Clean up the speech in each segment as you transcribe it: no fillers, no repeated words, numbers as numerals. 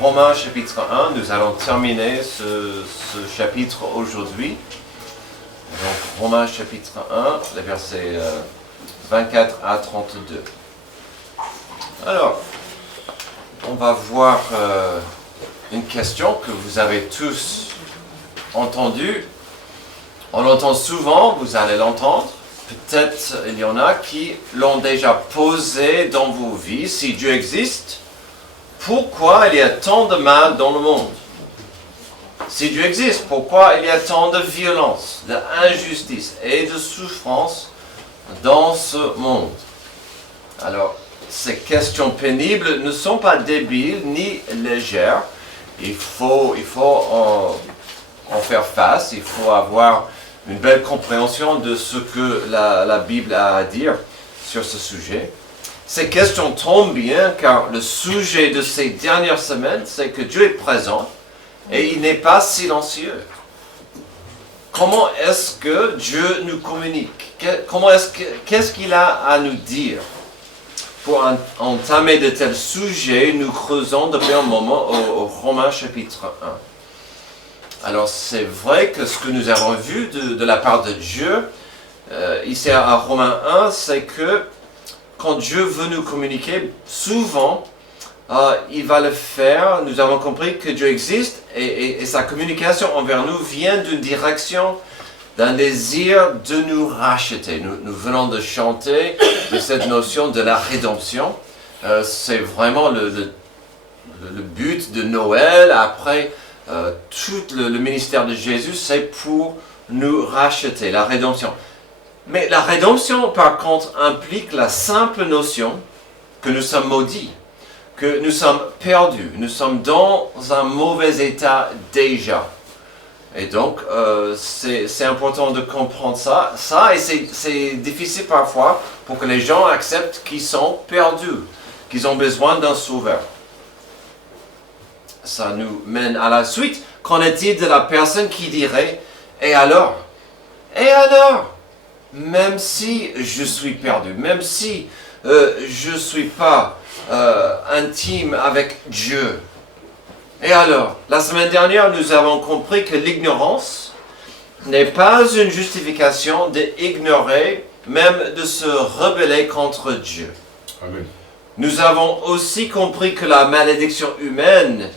Romains chapitre 1, nous allons terminer ce chapitre aujourd'hui. Donc Romains chapitre 1, les versets 24 à 32. Alors, on va voir une question que vous avez tous entendue. On l'entend souvent, vous allez l'entendre. Peut-être il y en a qui l'ont déjà posée dans vos vies. Si Dieu existe, pourquoi il y a tant de mal dans le monde? Si Dieu existe, pourquoi il y a tant de violence, d'injustice et de souffrance dans ce monde? Alors, ces questions pénibles ne sont pas débiles ni légères. Il faut en faire face, il faut avoir une belle compréhension de ce que la Bible a à dire sur ce sujet. Ces questions tombent bien car le sujet de ces dernières semaines, c'est que Dieu est présent et il n'est pas silencieux. Comment est-ce que Dieu nous communique? Qu'est-ce qu'il a à nous dire? Pour entamer de tels sujets, nous creusons depuis un moment au Romains chapitre 1. Alors c'est vrai que ce que nous avons vu de la part de Dieu, ici à Romains 1, c'est que quand Dieu veut nous communiquer, souvent, il va le faire. Nous avons compris que Dieu existe et sa communication envers nous vient d'une direction, d'un désir de nous racheter. Nous venons de chanter de cette notion de la rédemption. C'est vraiment le but de Noël. Après tout le ministère de Jésus, c'est pour nous racheter, la rédemption. Mais la rédemption, par contre, implique la simple notion que nous sommes maudits, que nous sommes perdus, nous sommes dans un mauvais état déjà. Et donc, c'est important de comprendre ça et c'est difficile parfois pour que les gens acceptent qu'ils sont perdus, qu'ils ont besoin d'un sauveur. Ça nous mène à la suite. Qu'en est-il de la personne qui dirait « Et alors? Et alors? Même si je suis perdu, même si je ne suis pas intime avec Dieu. » Et alors, la semaine dernière, nous avons compris que l'ignorance n'est pas une justification d'ignorer, même de se rebeller contre Dieu. Amen. Nous avons aussi compris que la malédiction humaine,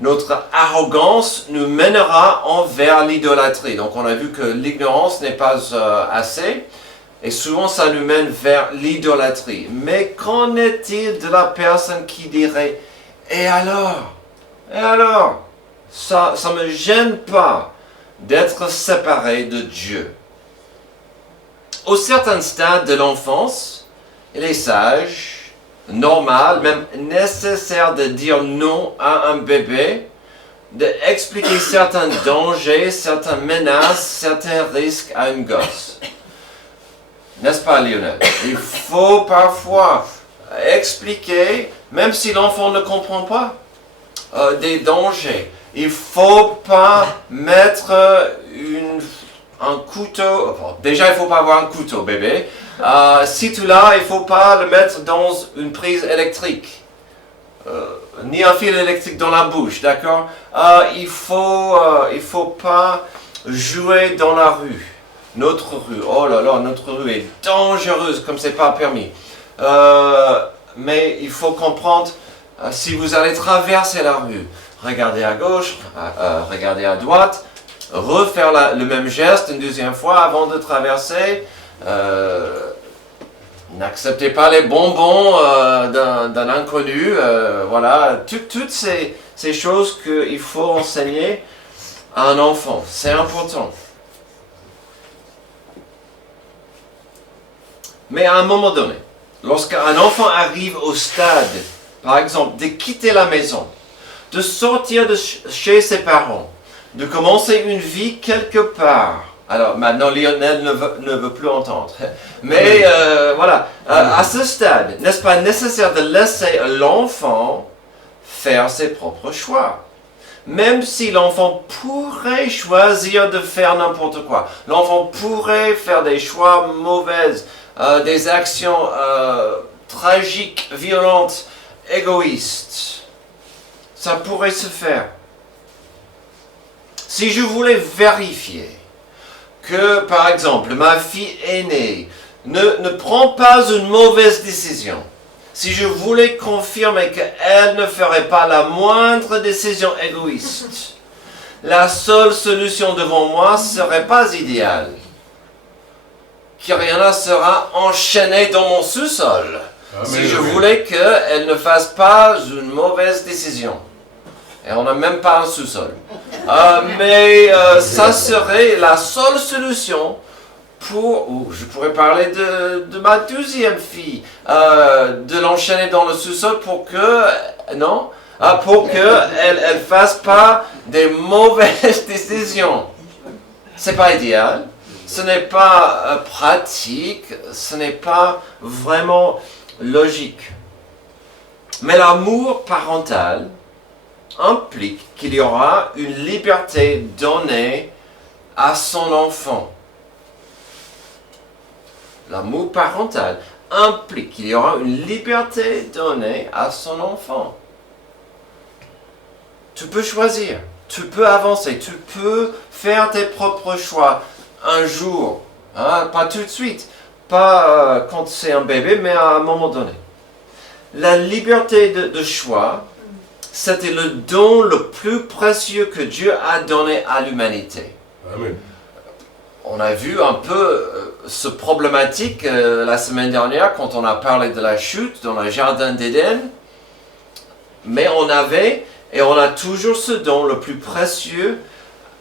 notre arrogance, nous mènera envers l'idolâtrie. Donc on a vu que l'ignorance n'est pas assez, et souvent ça nous mène vers l'idolâtrie. Mais qu'en est-il de la personne qui dirait « Et alors? Et alors? Ça ne me gêne pas d'être séparé de Dieu. » Au certain stade de l'enfance, il est sage, normal, même nécessaire de dire non à un bébé, d'expliquer certains dangers, certaines menaces, certains risques à une gosse. N'est-ce pas, Lionel? Il faut parfois expliquer, même si l'enfant ne comprend pas, des dangers. Il ne faut pas mettre un couteau. Déjà, il ne faut pas avoir un couteau, bébé. Si tu l'as, il ne faut pas le mettre dans une prise électrique. Ni un fil électrique dans la bouche, d'accord? Il faut pas jouer dans la rue. Notre rue, oh là là, notre rue est dangereuse comme c'est pas permis. Mais il faut comprendre, si vous allez traverser la rue, regardez à gauche, regardez à droite, refaire le même geste une deuxième fois avant de traverser. N'acceptez pas les bonbons d'un inconnu. Voilà, toutes ces choses qu'il faut enseigner à un enfant. C'est important. Mais à un moment donné, lorsqu'un enfant arrive au stade, par exemple, de quitter la maison, de sortir de chez ses parents, de commencer une vie quelque part. Alors maintenant Lionel ne veut plus entendre. Mais voilà, à ce stade, n'est-ce pas nécessaire de laisser l'enfant faire ses propres choix? Même si l'enfant pourrait choisir de faire n'importe quoi. L'enfant pourrait faire des choix mauvais, des actions tragiques, violentes, égoïstes. ça pourrait se faire. Si je voulais vérifier que, par exemple, ma fille aînée ne prend pas une mauvaise décision, si je voulais confirmer qu'elle ne ferait pas la moindre décision égoïste, la seule solution devant moi ne serait pas idéale. Kyriana sera enchaînée dans mon sous-sol si je voulais qu'elle ne fasse pas une mauvaise décision. Et on n'a même pas un sous-sol. Mais ça serait la seule solution pour, ou je pourrais parler de ma deuxième fille, de l'enchaîner dans le sous-sol pour que, non, pour qu'elle ne fasse pas des mauvaises décisions. C'est pas idéal, ce n'est pas pratique, ce n'est pas vraiment logique. Mais l'amour parental implique qu'il y aura une liberté donnée à son enfant. L'amour parental implique qu'il y aura une liberté donnée à son enfant. Tu peux choisir, tu peux avancer, tu peux faire tes propres choix un jour, hein, pas tout de suite, pas quand c'est un bébé, mais à un moment donné. La liberté de choix, c'était le don le plus précieux que Dieu a donné à l'humanité. Amen. On a vu un peu ce problématique la semaine dernière quand on a parlé de la chute dans le jardin d'Éden. Mais on avait et on a toujours ce don le plus précieux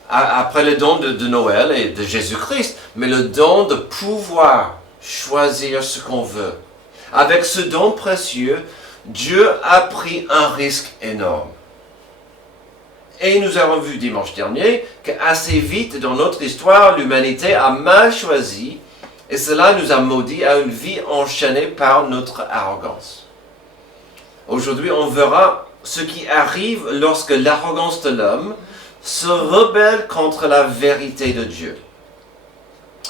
après le don de Noël et de Jésus-Christ, mais le don de pouvoir choisir ce qu'on veut. Avec ce don précieux, Dieu a pris un risque énorme. Et nous avons vu dimanche dernier qu'assez vite dans notre histoire, l'humanité a mal choisi et cela nous a maudits à une vie enchaînée par notre arrogance. Aujourd'hui, on verra ce qui arrive lorsque l'arrogance de l'homme se rebelle contre la vérité de Dieu.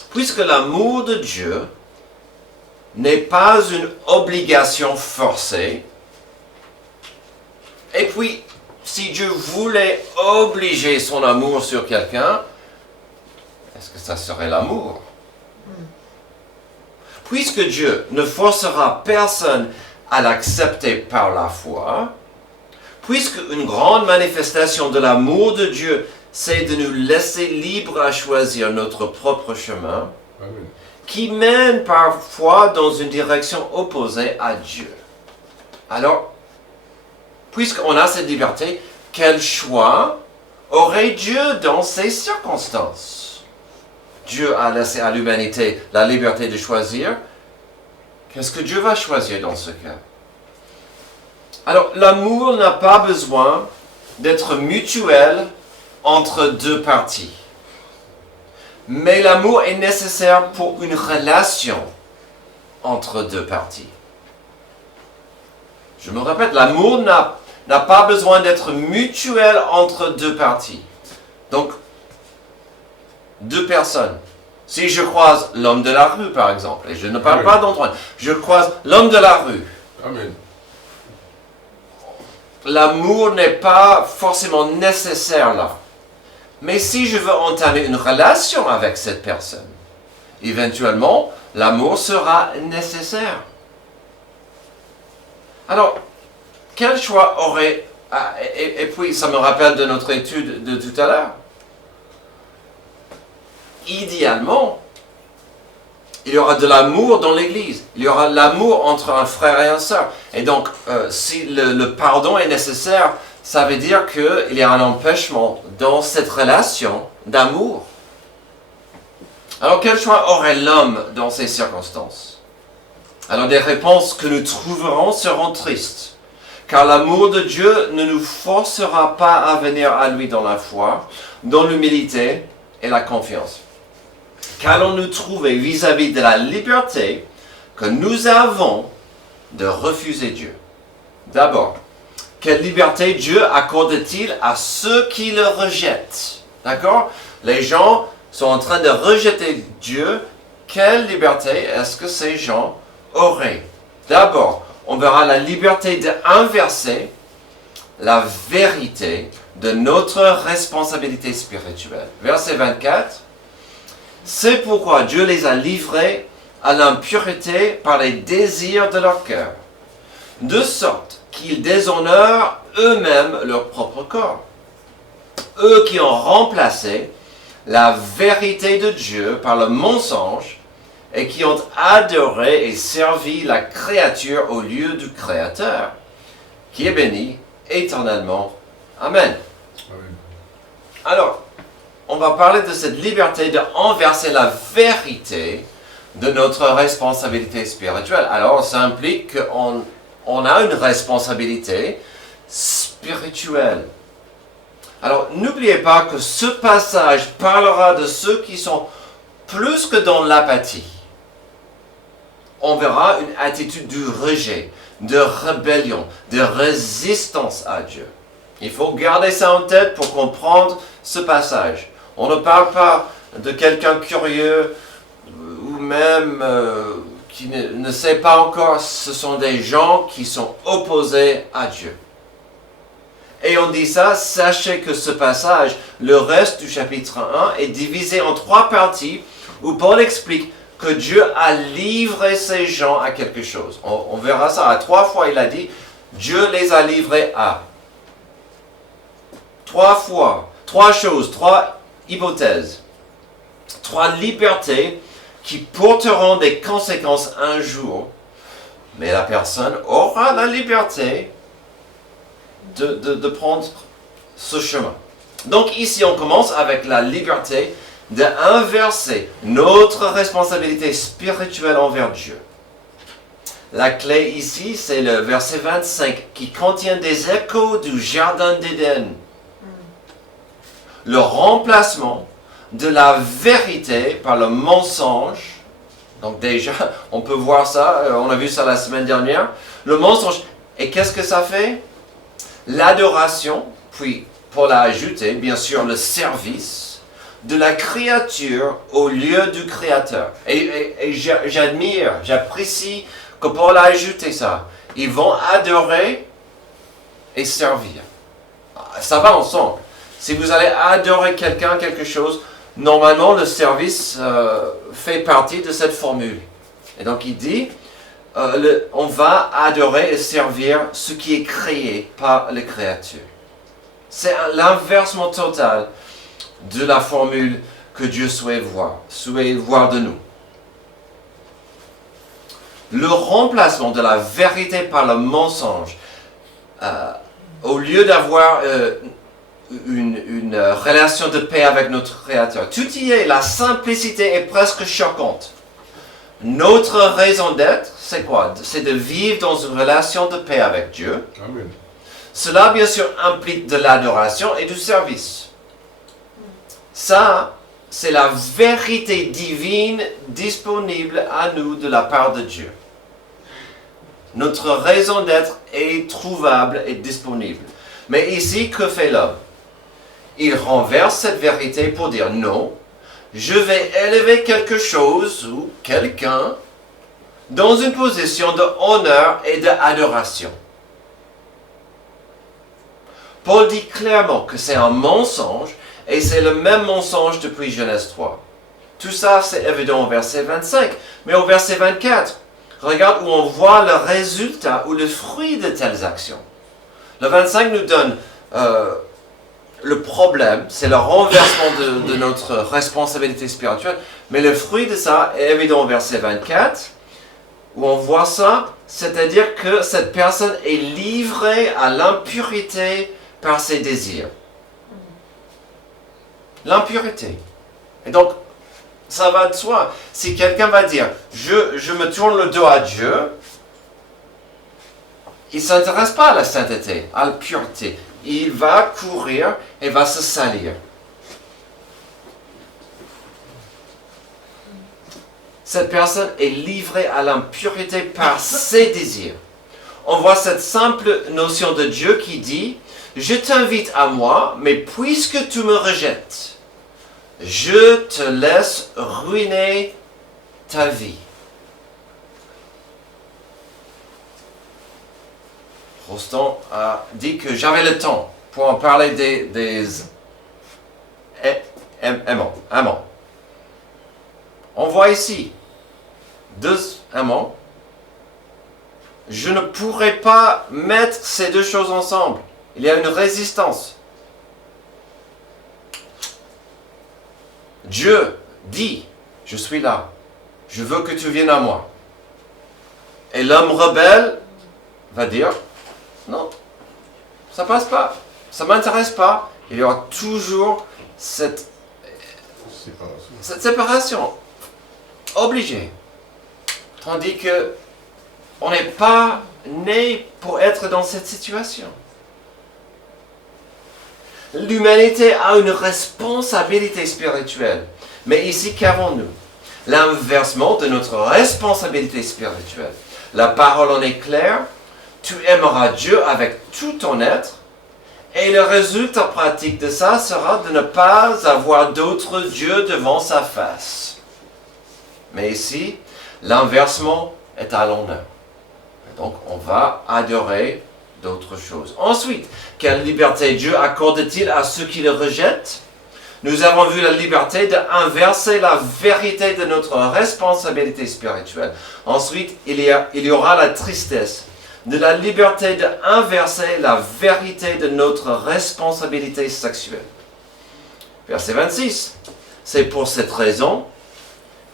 Puisque l'amour de Dieu n'est pas une obligation forcée, et puis, si Dieu voulait obliger son amour sur quelqu'un, est-ce que ça serait l'amour? Puisque Dieu ne forcera personne à l'accepter par la foi, puisque une grande manifestation de l'amour de Dieu, c'est de nous laisser libres à choisir notre propre chemin, Amen. qui mène parfois dans une direction opposée à Dieu. Alors, puisqu'on a cette liberté, quel choix aurait Dieu dans ces circonstances? Dieu a laissé à l'humanité la liberté de choisir. Qu'est-ce que Dieu va choisir dans ce cas? Alors, l'amour n'a pas besoin d'être mutuel entre deux parties. Mais l'amour est nécessaire pour une relation entre deux parties. Je me répète, l'amour n'a pas besoin d'être mutuel entre deux parties. Donc, deux personnes. Si je croise l'homme de la rue, par exemple, et je ne parle pas d'Antoine, je croise l'homme de la rue. Amen. L'amour n'est pas forcément nécessaire là. Mais si je veux entamer une relation avec cette personne, éventuellement, l'amour sera nécessaire. Alors, quel choix aurait... et puis, ça me rappelle de notre étude de tout à l'heure. Idéalement, il y aura de l'amour dans l'Église. Il y aura l'amour entre un frère et une sœur. Et donc, si le pardon est nécessaire, ça veut dire qu'il y a un empêchement dans cette relation d'amour. Alors, quel choix aurait l'homme dans ces circonstances? Alors, des réponses que nous trouverons seront tristes, car l'amour de Dieu ne nous forcera pas à venir à lui dans la foi, dans l'humilité et la confiance. Qu'allons-nous trouver vis-à-vis de la liberté que nous avons de refuser Dieu? D'abord, quelle liberté Dieu accorde-t-il à ceux qui le rejettent? D'accord? Les gens sont en train de rejeter Dieu. Quelle liberté est-ce que ces gens auraient? D'abord, on verra la liberté d'inverser la vérité de notre responsabilité spirituelle. Verset 24. C'est pourquoi Dieu les a livrés à l'impureté par les désirs de leur cœur, de sorte qu'ils déshonorent eux-mêmes leur propre corps. Eux qui ont remplacé la vérité de Dieu par le mensonge et qui ont adoré et servi la créature au lieu du Créateur, qui est béni éternellement. Amen. Amen. Alors, on va parler de cette liberté de renverser la vérité de notre responsabilité spirituelle. Alors, ça implique qu'on a une responsabilité spirituelle. Alors, n'oubliez pas que ce passage parlera de ceux qui sont plus que dans l'apathie. On verra une attitude de rejet, de rébellion, de résistance à Dieu. Il faut garder ça en tête pour comprendre ce passage. On ne parle pas de quelqu'un curieux ou même qui ne sait pas encore. Ce sont des gens qui sont opposés à Dieu. Et on dit ça, sachez que ce passage, le reste du chapitre 1, est divisé en 3 parties où Paul explique que Dieu a livré ces gens à quelque chose. On verra ça à 3 fois, il a dit, Dieu les a livrés à 3 fois, 3 choses, 3 hypothèses, 3 libertés qui porteront des conséquences un jour, mais la personne aura la liberté de prendre ce chemin. Donc ici, on commence avec la liberté d'inverser notre responsabilité spirituelle envers Dieu. La clé ici, c'est le verset 25 qui contient des échos du Jardin d'Éden. Le remplacement de la vérité par le mensonge. Donc déjà, on peut voir ça, on a vu ça la semaine dernière. Le mensonge. Et qu'est-ce que ça fait? L'adoration, puis pour la ajouter, bien sûr, le service de la créature au lieu du Créateur. Et j'admire, j'apprécie que Paul a ajouté ça. Ils vont adorer et servir. Ça va ensemble. Si vous allez adorer quelqu'un, quelque chose, normalement le service fait partie de cette formule. Et donc il dit, on va adorer et servir ce qui est créé par les créatures. C'est l'inversement total de la formule que Dieu souhaite voir de nous. Le remplacement de la vérité par le mensonge, au lieu d'avoir une relation de paix avec notre Créateur. Tout y est, la simplicité est presque choquante. Notre raison d'être, c'est quoi? C'est de vivre dans une relation de paix avec Dieu. Amen. Cela, bien sûr, implique de l'adoration et du service. Ça, c'est la vérité divine disponible à nous de la part de Dieu. Notre raison d'être est trouvable et disponible. Mais ici, que fait l'homme? Il renverse cette vérité pour dire non, je vais élever quelque chose ou quelqu'un dans une position de honneur et d'adoration. Paul dit clairement que c'est un mensonge et c'est le même mensonge depuis Genèse 3. Tout ça, c'est évident au verset 25. Mais au verset 24, regarde où on voit le résultat ou le fruit de telles actions. Le 25 nous donne le problème, c'est le renversement de notre responsabilité spirituelle. Mais le fruit de ça est évident au verset 24, où on voit ça, c'est-à-dire que cette personne est livrée à l'impureté par ses désirs. L'impureté. Et donc, ça va de soi. Si quelqu'un va dire, je me tourne le dos à Dieu, il ne s'intéresse pas à la sainteté, à la pureté. Il va courir et va se salir. Cette personne est livrée à l'impureté par ses désirs. On voit cette simple notion de Dieu qui dit, je t'invite à moi, mais puisque tu me rejettes, je te laisse ruiner ta vie. Rostand a dit que j'avais le temps pour en parler des amants. On voit ici deux amants. Je ne pourrais pas mettre ces deux choses ensemble. Il y a une résistance. Dieu dit, je suis là. Je veux que tu viennes à moi. Et l'homme rebelle va dire, non, ça passe pas. Ça m'intéresse pas. Il y aura toujours cette séparation obligée. Tandis que on n'est pas né pour être dans cette situation. L'humanité a une responsabilité spirituelle. Mais ici, qu'avons-nous? L'inversement de notre responsabilité spirituelle. La parole en est claire. Tu aimeras Dieu avec tout ton être. Et le résultat pratique de ça sera de ne pas avoir d'autres dieux devant sa face. Mais ici, l'inversement est à l'honneur. Donc, on va adorer d'autres choses. Ensuite, quelle liberté Dieu accorde-t-il à ceux qui le rejettent? Nous avons vu la liberté d'inverser la vérité de notre responsabilité spirituelle. Ensuite, il y aura la tristesse de la liberté d'inverser la vérité de notre responsabilité sexuelle. Verset 26. C'est pour cette raison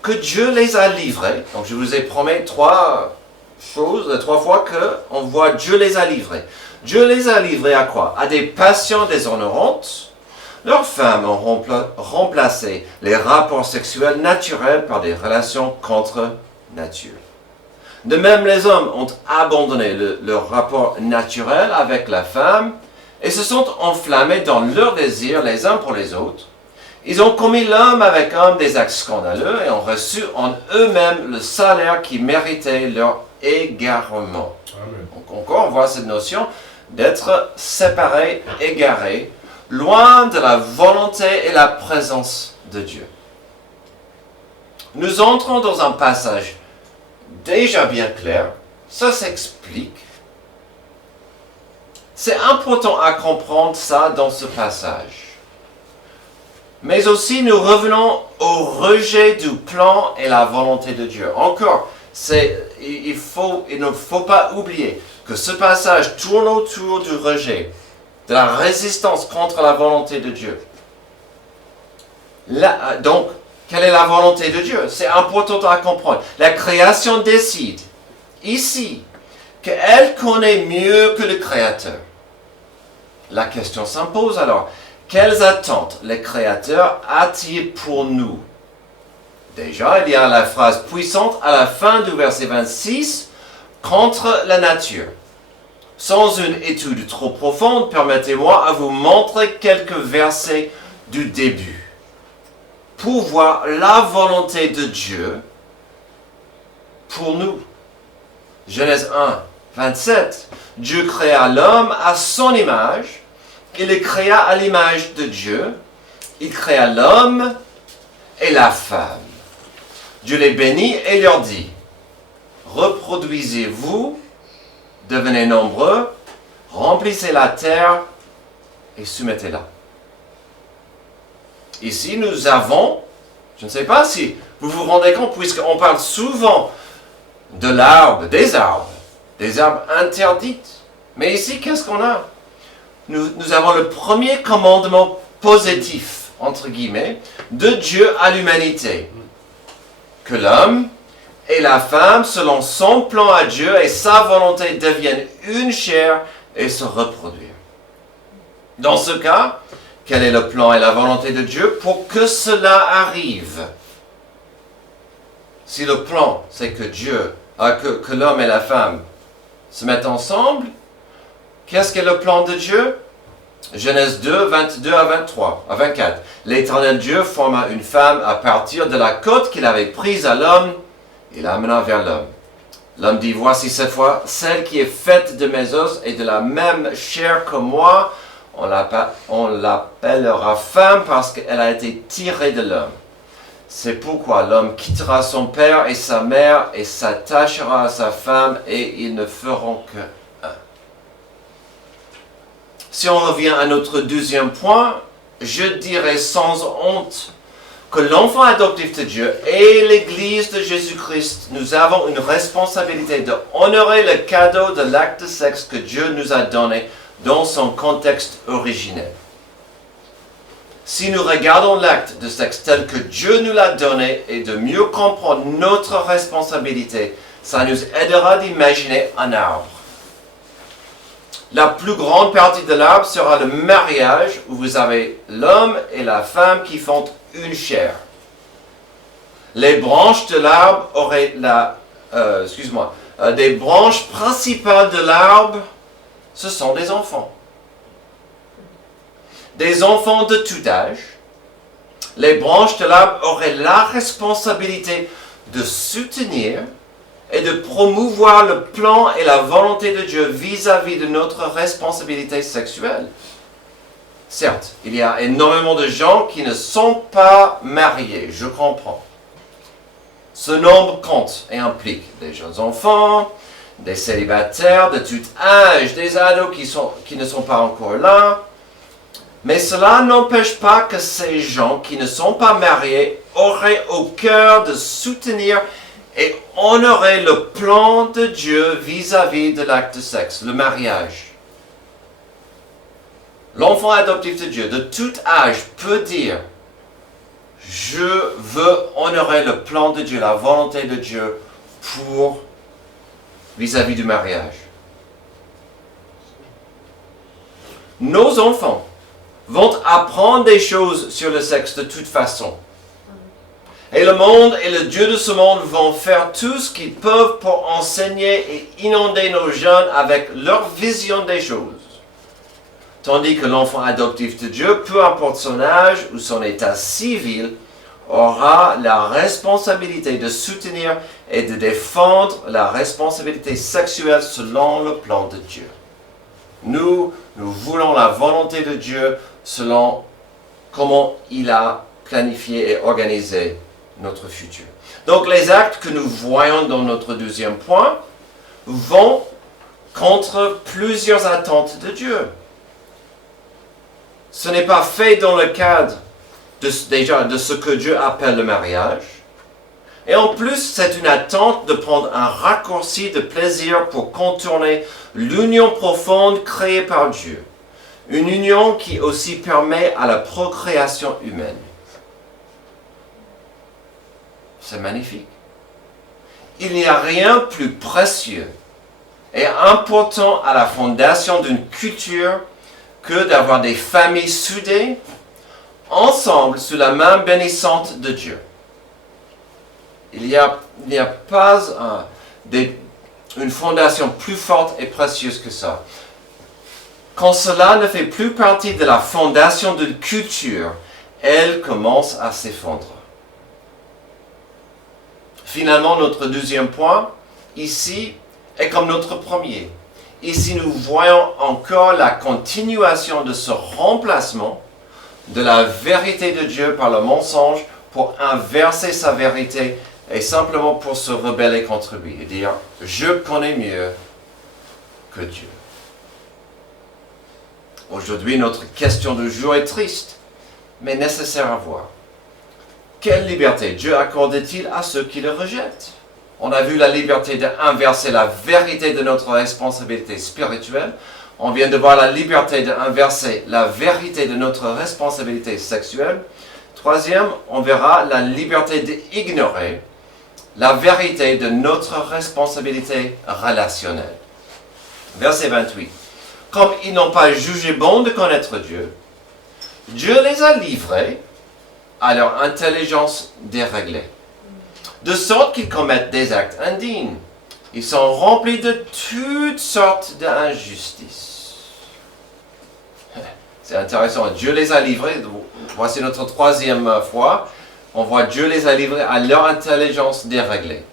que Dieu les a livrés. Donc, je vous ai promis trois fois qu'on voit Dieu les a livrés. Dieu les a livrés à quoi? À des passions déshonorantes. Leurs femmes ont remplacé les rapports sexuels naturels par des relations contre nature. De même, les hommes ont abandonné leur rapport naturel avec la femme et se sont enflammés dans leur désir les uns pour les autres. Ils ont commis l'homme avec homme des actes scandaleux et ont reçu en eux-mêmes le salaire qui méritait leur égarement. Amen. Donc encore, on voit cette notion d'être séparé, égaré, loin de la volonté et la présence de Dieu. Nous entrons dans un passage déjà bien clair, ça s'explique. C'est important à comprendre ça dans ce passage. Mais aussi, nous revenons au rejet du plan et la volonté de Dieu. Encore, il ne faut pas oublier que ce passage tourne autour du rejet, de la résistance contre la volonté de Dieu. Donc, quelle est la volonté de Dieu? C'est important à comprendre. La création décide, ici, qu'elle connaît mieux que le Créateur. La question s'impose alors. Quelles attentes le Créateur a-t-il pour nous? Déjà, il y a la phrase puissante à la fin du verset 26, contre la nature. Sans une étude trop profonde, permettez-moi à vous montrer quelques versets du début. Pour voir la volonté de Dieu pour nous. Genèse 1, 27. Dieu créa l'homme à son image. Il le créa à l'image de Dieu. Il créa l'homme et la femme. Dieu les bénit et leur dit, reproduisez-vous, devenez nombreux, remplissez la terre et soumettez-la. Ici, nous avons, je ne sais pas si vous vous rendez compte, puisqu'on parle souvent de l'arbre, des arbres interdits. Mais ici, qu'est-ce qu'on a? Nous avons le premier commandement positif, entre guillemets, de Dieu à l'humanité. Que l'homme et la femme, selon son plan à Dieu et sa volonté, deviennent une chair et se reproduire. Dans ce cas, quel est le plan et la volonté de Dieu pour que cela arrive? Si le plan, c'est que l'homme et la femme se mettent ensemble, qu'est-ce qu'est le plan de Dieu? Genèse 2, 22 à 24. L'Éternel Dieu forma une femme à partir de la côte qu'il avait prise à l'homme et l'amena vers l'homme. L'homme dit, voici cette fois celle qui est faite de mes os et de la même chair que moi. On l'appellera femme parce qu'elle a été tirée de l'homme. C'est pourquoi l'homme quittera son père et sa mère et s'attachera à sa femme et ils ne feront qu'un. Si on revient à notre deuxième point, je dirais sans honte que l'enfant adoptif de Dieu et l'Église de Jésus-Christ, nous avons une responsabilité de honorer le cadeau de l'acte de sexe que Dieu nous a donné dans son contexte originel. Si nous regardons l'acte de sexe tel que Dieu nous l'a donné et de mieux comprendre notre responsabilité, ça nous aidera d'imaginer un arbre. La plus grande partie de l'arbre sera le mariage où vous avez l'homme et la femme qui font une chair. Les branches de l'arbre auraient des branches principales de l'arbre, ce sont des enfants. Des enfants de tout âge. Les branches de l'arbre auraient la responsabilité de soutenir et de promouvoir le plan et la volonté de Dieu vis-à-vis de notre responsabilité sexuelle. Certes, il y a énormément de gens qui ne sont pas mariés, je comprends. Ce nombre compte et implique des jeunes enfants, des célibataires de tout âge, des ados qui ne sont pas encore là. Mais cela n'empêche pas que ces gens qui ne sont pas mariés auraient au cœur de soutenir et honorer le plan de Dieu vis-à-vis de l'acte de sexe, le mariage. L'enfant adoptif de Dieu, de tout âge, peut dire « Je veux honorer le plan de Dieu, la volonté de Dieu pour vis-à-vis du mariage. » Nos enfants vont apprendre des choses sur le sexe de toute façon. Et le monde et le Dieu de ce monde vont faire tout ce qu'ils peuvent pour enseigner et inonder nos jeunes avec leur vision des choses. Tandis que l'enfant adoptif de Dieu, peu importe son âge ou son état civil, aura la responsabilité de soutenir et de défendre la responsabilité sexuelle selon le plan de Dieu. Nous voulons la volonté de Dieu selon comment il a planifié et organisé notre futur. Donc les actes que nous voyons dans notre deuxième point vont contre plusieurs attentes de Dieu. Ce n'est pas fait dans le cadre de ce que Dieu appelle le mariage. Et en plus, c'est une attente de prendre un raccourci de plaisir pour contourner l'union profonde créée par Dieu. Une union qui aussi permet à la procréation humaine. C'est magnifique. Il n'y a rien plus précieux et important à la fondation d'une culture que d'avoir des familles soudées ensemble sous la main bénissante de Dieu. Il n'y a pas une fondation plus forte et précieuse que ça. Quand cela ne fait plus partie de la fondation d'une culture, elle commence à s'effondrer. Finalement, notre deuxième point, ici, est comme notre premier. Ici, nous voyons encore la continuation de ce remplacement de la vérité de Dieu par le mensonge pour inverser sa vérité et simplement pour se rebeller contre lui et dire « Je connais mieux que Dieu ». Aujourd'hui, notre question du jour est triste, mais nécessaire à voir. Quelle liberté Dieu accorde-t-il à ceux qui le rejettent? On a vu la liberté d'inverser la vérité de notre responsabilité spirituelle. On vient de voir la liberté d'inverser la vérité de notre responsabilité sexuelle. Troisième, on verra la liberté d'ignorer la vérité de notre responsabilité relationnelle. Verset 28. Comme ils n'ont pas jugé bon de connaître Dieu, Dieu les a livrés à leur intelligence déréglée, de sorte qu'ils commettent des actes indignes. Ils sont remplis de toutes sortes d'injustices. C'est intéressant, Dieu les a livrés, voici notre troisième fois, on voit Dieu les a livrés à leur intelligence déréglée.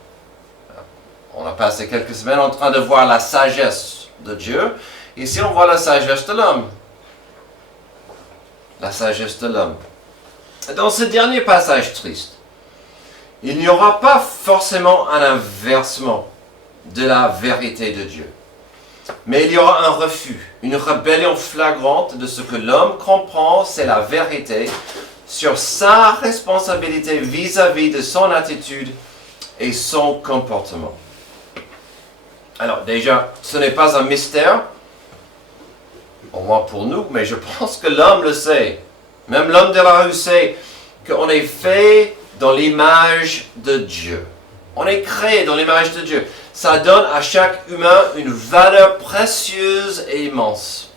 On a passé quelques semaines en train de voir la sagesse de Dieu. Ici, on voit la sagesse de l'homme. La sagesse de l'homme. Dans ce dernier passage triste, il n'y aura pas forcément un inversement de la vérité de Dieu. Mais il y aura un refus, une rébellion flagrante de ce que l'homme comprend, c'est la vérité, sur sa responsabilité vis-à-vis de son attitude et son comportement. Alors déjà, ce n'est pas un mystère, au moins pour nous, mais je pense que l'homme le sait. Même l'homme de la rue sait qu'on est fait dans l'image de Dieu. On est créé dans l'image de Dieu. Ça donne à chaque humain une valeur précieuse et immense.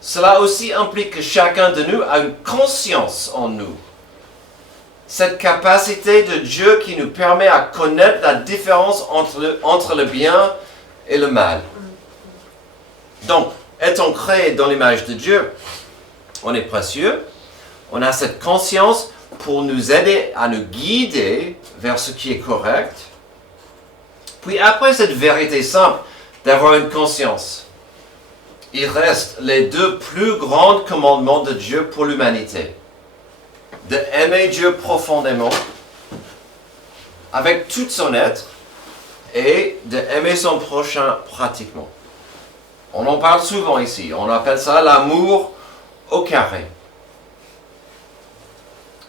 Cela aussi implique que chacun de nous a une conscience en nous. Cette capacité de Dieu qui nous permet à connaître la différence entre le bien et le mal. Donc, étant créé dans l'image de Dieu, on est précieux, on a cette conscience pour nous aider à nous guider vers ce qui est correct. Puis après cette vérité simple d'avoir une conscience, il reste les deux plus grands commandements de Dieu pour l'humanité. De aimer Dieu profondément, avec tout son être, et d'aimer son prochain pratiquement. On en parle souvent ici, on appelle ça l'amour au carré.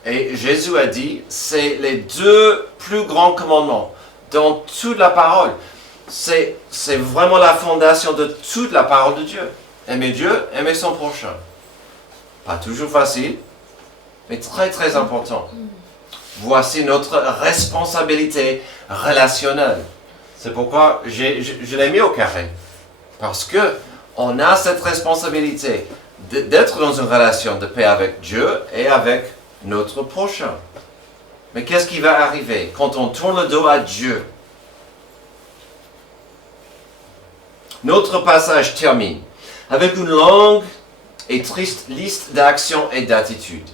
Et Jésus a dit, c'est les deux plus grands commandements dans toute la parole. C'est vraiment la fondation de toute la parole de Dieu. Aimer Dieu, aimer son prochain. Pas toujours facile, mais très très important. Voici notre responsabilité relationnelle. C'est pourquoi je l'ai mis au carré. Parce que on a cette responsabilité d'être dans une relation de paix avec Dieu et avec notre prochain. Mais qu'est-ce qui va arriver quand on tourne le dos à Dieu? Notre passage termine avec une longue et triste liste d'actions et d'attitudes.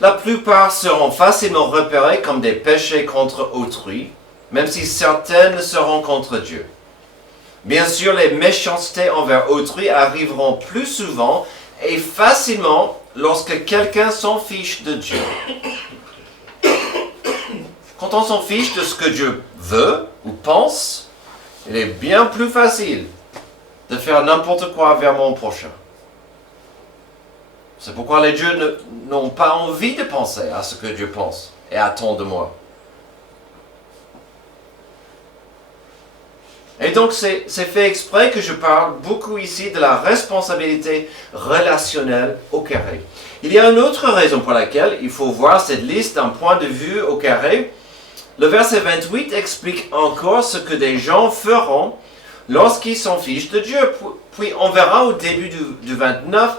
La plupart seront facilement repérées comme des péchés contre autrui, même si certaines seront contre Dieu. Bien sûr, les méchancetés envers autrui arriveront plus souvent et facilement lorsque quelqu'un s'en fiche de Dieu. Quand on s'en fiche de ce que Dieu veut ou pense, il est bien plus facile de faire n'importe quoi vers mon prochain. C'est pourquoi les dieux n'ont pas envie de penser à ce que Dieu pense et attend de moi. Et donc c'est fait exprès que je parle beaucoup ici de la responsabilité relationnelle au carré. Il y a une autre raison pour laquelle il faut voir cette liste d'un point de vue au carré. Le verset 28 explique encore ce que des gens feront lorsqu'ils s'en fichent de Dieu. Puis on verra au début du 29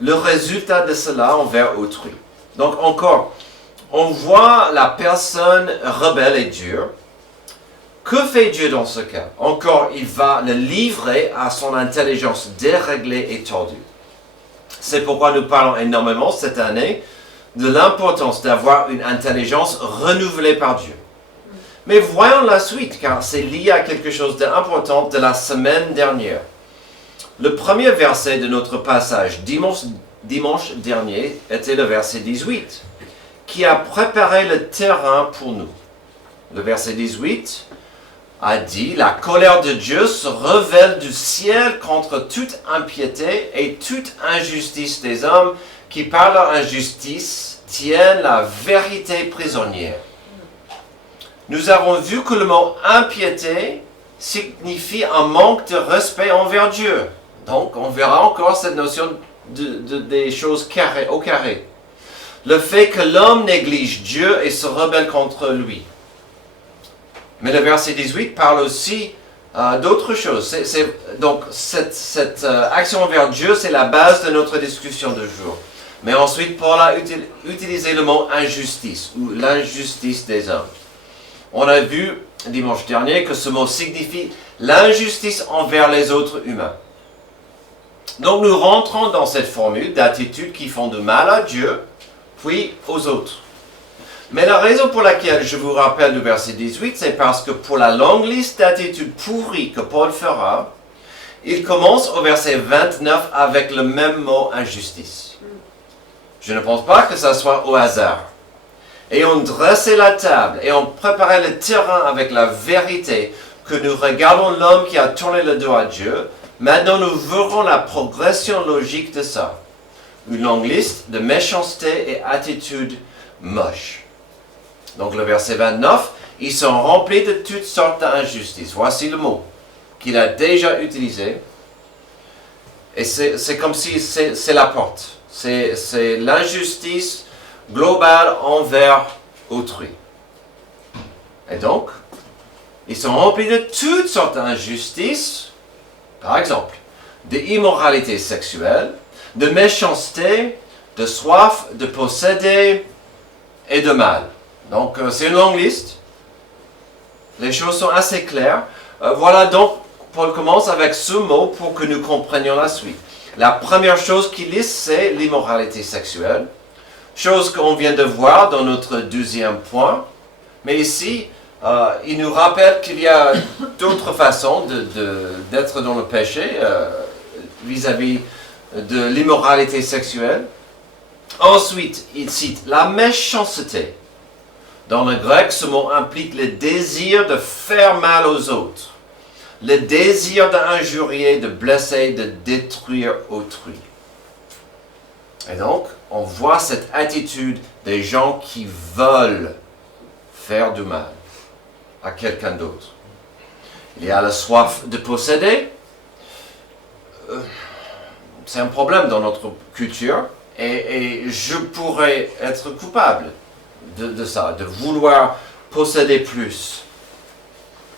le résultat de cela envers autrui. Donc encore, on voit la personne rebelle et dure. Que fait Dieu dans ce cas? Encore, il va le livrer à son intelligence déréglée et tordue. C'est pourquoi nous parlons énormément cette année de l'importance d'avoir une intelligence renouvelée par Dieu. Mais voyons la suite, car c'est lié à quelque chose d'important de la semaine dernière. Le premier verset de notre passage dimanche dernier était le verset 18, qui a préparé le terrain pour nous. Le verset 18 a dit « La colère de Dieu se révèle du ciel contre toute impiété et toute injustice des hommes qui par leur injustice tiennent la vérité prisonnière. » Nous avons vu que le mot « impiété » signifie un manque de respect envers Dieu. Donc, on verra encore cette notion des choses au carré. Le fait que l'homme néglige Dieu et se rebelle contre lui. Mais le verset 18 parle aussi d'autre chose. Donc, cette action envers Dieu, c'est la base de notre discussion de jour. Mais ensuite, Paul a utilisé le mot injustice, ou l'injustice des hommes. On a vu dimanche dernier que ce mot signifie l'injustice envers les autres humains. Donc nous rentrons dans cette formule d'attitudes qui font du mal à Dieu, puis aux autres. Mais la raison pour laquelle je vous rappelle le verset 18, c'est parce que pour la longue liste d'attitudes pourries que Paul fera, il commence au verset 29 avec le même mot injustice. Je ne pense pas que ça soit au hasard. Et on dressait la table et on préparait le terrain avec la vérité que nous regardons l'homme qui a tourné le dos à Dieu, maintenant nous verrons la progression logique de ça. Une longue liste de méchanceté et attitudes moches. Donc le verset 29, ils sont remplis de toutes sortes d'injustices. Voici le mot qu'il a déjà utilisé. Et c'est comme si c'est la porte. C'est l'injustice globale envers autrui. Et donc, ils sont remplis de toutes sortes d'injustices, par exemple, d'immoralité sexuelle, de méchanceté, de soif, de posséder et de mal. Donc, c'est une longue liste. Les choses sont assez claires. Voilà donc, Paul commence avec ce mot pour que nous comprenions la suite. La première chose qu'il liste, c'est l'immoralité sexuelle. Chose qu'on vient de voir dans notre deuxième point. Mais ici, il nous rappelle qu'il y a d'autres façons d'être dans le péché vis-à-vis de l'immoralité sexuelle. Ensuite, il cite la méchanceté. Dans le grec, ce mot implique le désir de faire mal aux autres, le désir d'injurier, de blesser, de détruire autrui. Et donc, on voit cette attitude des gens qui veulent faire du mal à quelqu'un d'autre. Il y a la soif de posséder. C'est un problème dans notre culture et je pourrais être coupable de ça, de vouloir posséder plus.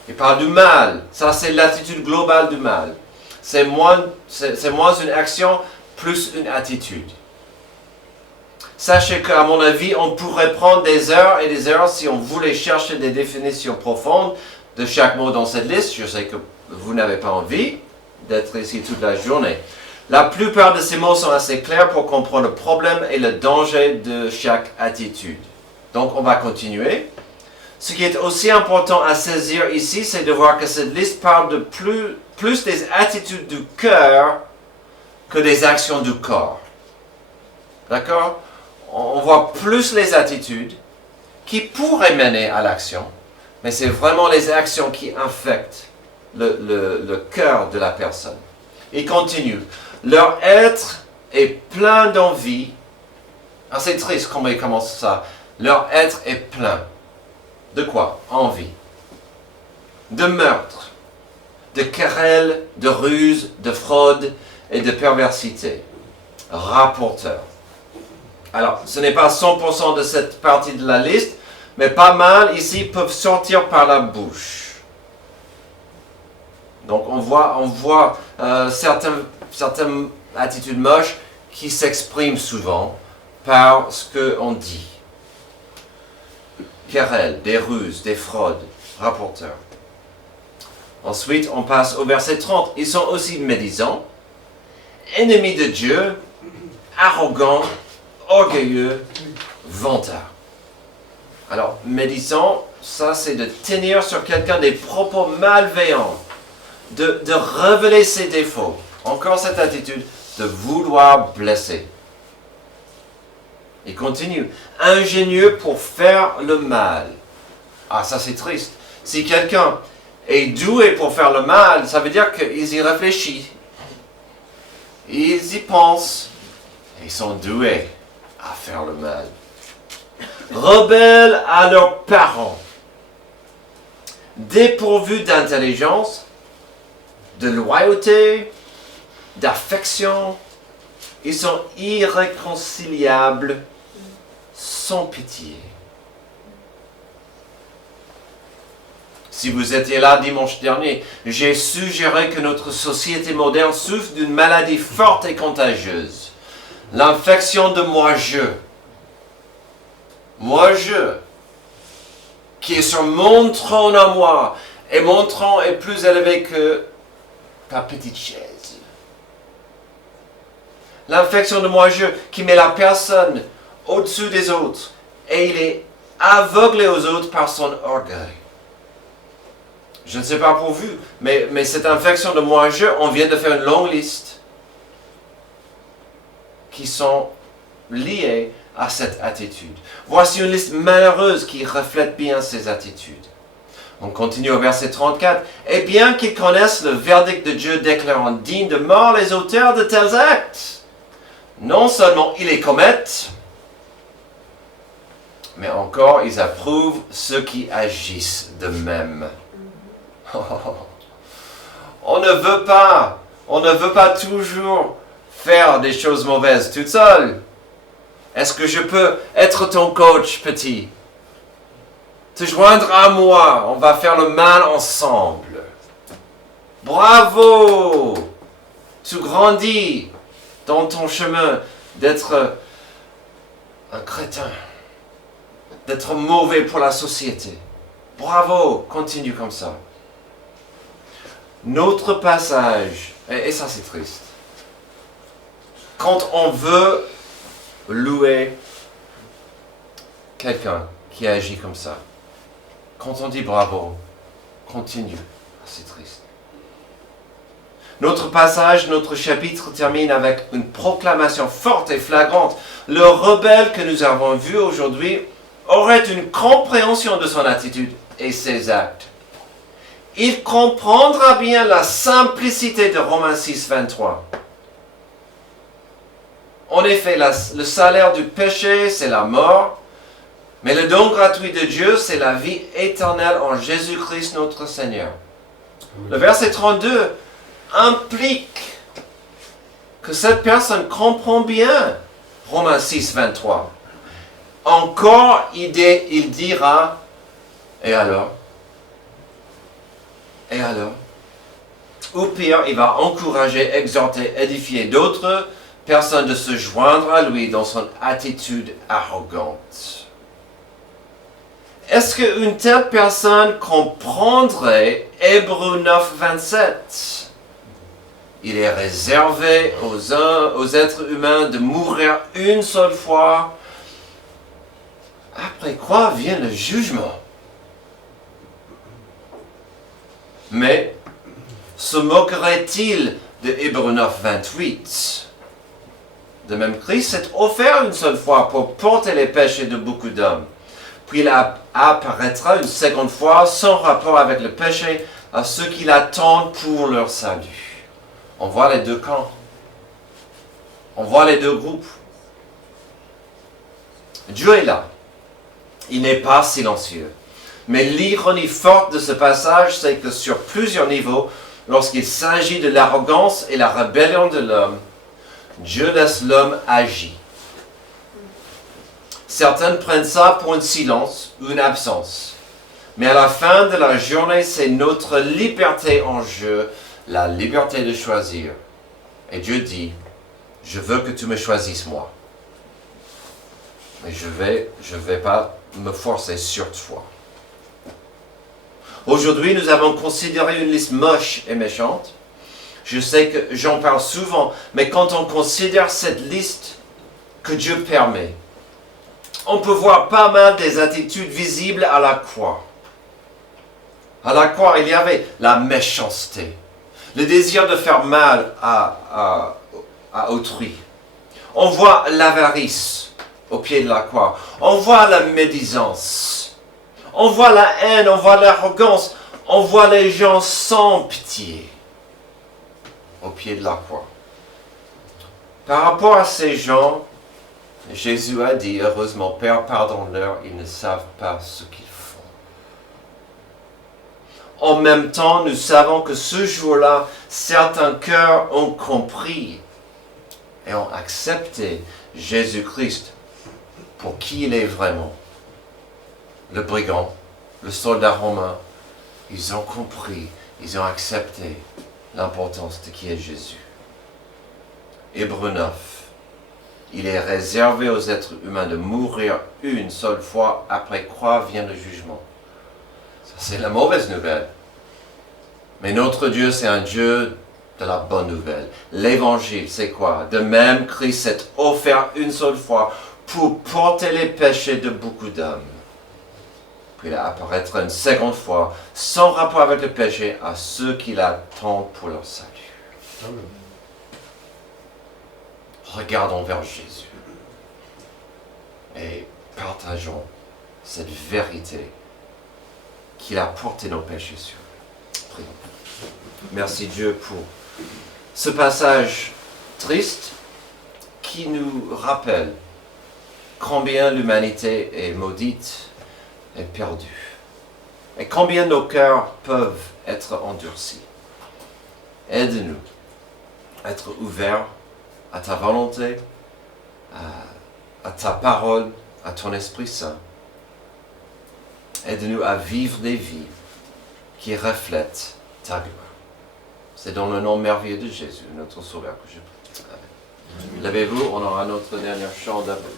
Il parle du mal. Ça, c'est l'attitude globale du mal. C'est moins une action, plus une attitude. Sachez qu'à mon avis, on pourrait prendre des heures et des heures si on voulait chercher des définitions profondes de chaque mot dans cette liste. Je sais que vous n'avez pas envie d'être ici toute la journée. La plupart de ces mots sont assez clairs pour comprendre le problème et le danger de chaque attitude. Donc, on va continuer. Ce qui est aussi important à saisir ici, c'est de voir que cette liste parle de plus des attitudes du cœur que des actions du corps. D'accord? On voit plus les attitudes qui pourraient mener à l'action, mais c'est vraiment les actions qui infectent le cœur de la personne. Il continue. Leur être est plein d'envie. Ah, c'est triste comment il commence ça. Leur être est plein. De quoi? Envie. De meurtre, de querelles, de ruses, de fraude et de perversité. Rapporteur. Alors, ce n'est pas 100% de cette partie de la liste, mais pas mal ici peuvent sortir par la bouche. Donc, on voit certaines attitudes moches qui s'expriment souvent par ce qu'on dit. Querelles, des ruses, des fraudes, rapporteurs. Ensuite, on passe au verset 30. Ils sont aussi médisants, ennemis de Dieu, arrogants, orgueilleux, vantards. Alors, médisant, ça c'est de tenir sur quelqu'un des propos malveillants, de révéler ses défauts. Encore cette attitude de vouloir blesser. Il continue. Ingénieux pour faire le mal. Ah, ça c'est triste. Si quelqu'un est doué pour faire le mal, ça veut dire qu'ils y réfléchissent. Ils y pensent. Ils sont doués à faire le mal. Rebelles à leurs parents. Dépourvus d'intelligence, de loyauté, d'affection. Ils sont irréconciliables, sans pitié. Si vous étiez là dimanche dernier, j'ai suggéré que notre société moderne souffre d'une maladie forte et contagieuse. L'infection de moi-je. Moi-je, qui est sur mon trône à moi, et mon trône est plus élevé que ta petite chaise. L'infection de moi-je qui met la personne au-dessus des autres, et il est aveuglé aux autres par son orgueil. Je ne sais pas pour vous, mais cette infection de moi-je, on vient de faire une longue liste qui sont liées à cette attitude. Voici une liste malheureuse qui reflète bien ces attitudes. On continue au verset 34. Et bien qu'ils connaissent le verdict de Dieu déclarant dignes de mort les auteurs de tels actes, non seulement ils les commettent, mais encore ils approuvent ceux qui agissent de même. On ne veut pas toujours faire des choses mauvaises toute seule. Est-ce que je peux être ton coach, petit? Te joindre à moi, on va faire le mal ensemble. Bravo! Tu grandis dans ton chemin d'être un crétin, d'être mauvais pour la société. Bravo, continue comme ça. Notre passage, et ça c'est triste, quand on veut louer quelqu'un qui agit comme ça, quand on dit bravo, continue, c'est triste. Notre passage, notre chapitre termine avec une proclamation forte et flagrante. Le rebelle que nous avons vu aujourd'hui aurait une compréhension de son attitude et ses actes. Il comprendra bien la simplicité de Romains 6, 23. En effet, le salaire du péché, c'est la mort, mais le don gratuit de Dieu, c'est la vie éternelle en Jésus-Christ notre Seigneur. Le verset 32 implique que cette personne comprend bien Romains 6, 23. Encore, il dira, et alors? Et alors? Ou pire, il va encourager, exhorter, édifier d'autres personnes de se joindre à lui dans son attitude arrogante. Est-ce qu'une telle personne comprendrait Hébreux 9, 27? Il est réservé aux êtres humains de mourir une seule fois, après quoi vient le jugement. Mais se moquerait-il de Hébreux 9, 28? De même, Christ s'est offert une seule fois pour porter les péchés de beaucoup d'hommes. Puis il apparaîtra une seconde fois sans rapport avec le péché à ceux qui l'attendent pour leur salut. On voit les deux camps. On voit les deux groupes. Dieu est là. Il n'est pas silencieux. Mais l'ironie forte de ce passage, c'est que sur plusieurs niveaux, lorsqu'il s'agit de l'arrogance et la rébellion de l'homme, Dieu laisse l'homme agir. Certains prennent ça pour un silence ou une absence. Mais à la fin de la journée, c'est notre liberté en jeu, la liberté de choisir. Et Dieu dit, je veux que tu me choisisses moi. Mais je vais pas me forcer sur toi. Aujourd'hui, nous avons considéré une liste moche et méchante. Je sais que j'en parle souvent, mais quand on considère cette liste que Dieu permet, on peut voir pas mal des attitudes visibles à la croix. À la croix, il y avait la méchanceté, le désir de faire mal à autrui. On voit l'avarice au pied de la croix. On voit la médisance. On voit la haine, on voit l'arrogance. On voit les gens sans pitié au pied de la croix. Par rapport à ces gens, Jésus a dit, heureusement, Père, pardonne-leur, ils ne savent pas ce qu'ils font. En même temps, nous savons que ce jour-là, certains cœurs ont compris et ont accepté Jésus-Christ pour qui il est vraiment. Le brigand, le soldat romain, ils ont compris, ils ont accepté l'importance de qui est Jésus. Hébreux 9. Il est réservé aux êtres humains de mourir une seule fois, après quoi vient le jugement. Ça, c'est la mauvaise nouvelle. Mais notre Dieu, c'est un Dieu de la bonne nouvelle. L'évangile, c'est quoi? De même, Christ s'est offert une seule fois pour porter les péchés de beaucoup d'hommes. Puis il apparaîtra une seconde fois, sans rapport avec le péché, à ceux qui l'attendent pour leur salut. Amen. Regardons vers Jésus et partageons cette vérité qu'il a porté nos péchés sur lui. Prions. Merci Dieu pour ce passage triste qui nous rappelle combien l'humanité est maudite et perdue. Et combien nos cœurs peuvent être endurcis. Aide-nous à être ouverts à ta volonté, à ta parole, à ton Esprit Saint. Aide-nous à vivre des vies qui reflètent ta gloire. C'est dans le nom merveilleux de Jésus, notre Sauveur, que je prie. Amen. Levez-vous, on aura notre dernier chant d'appel.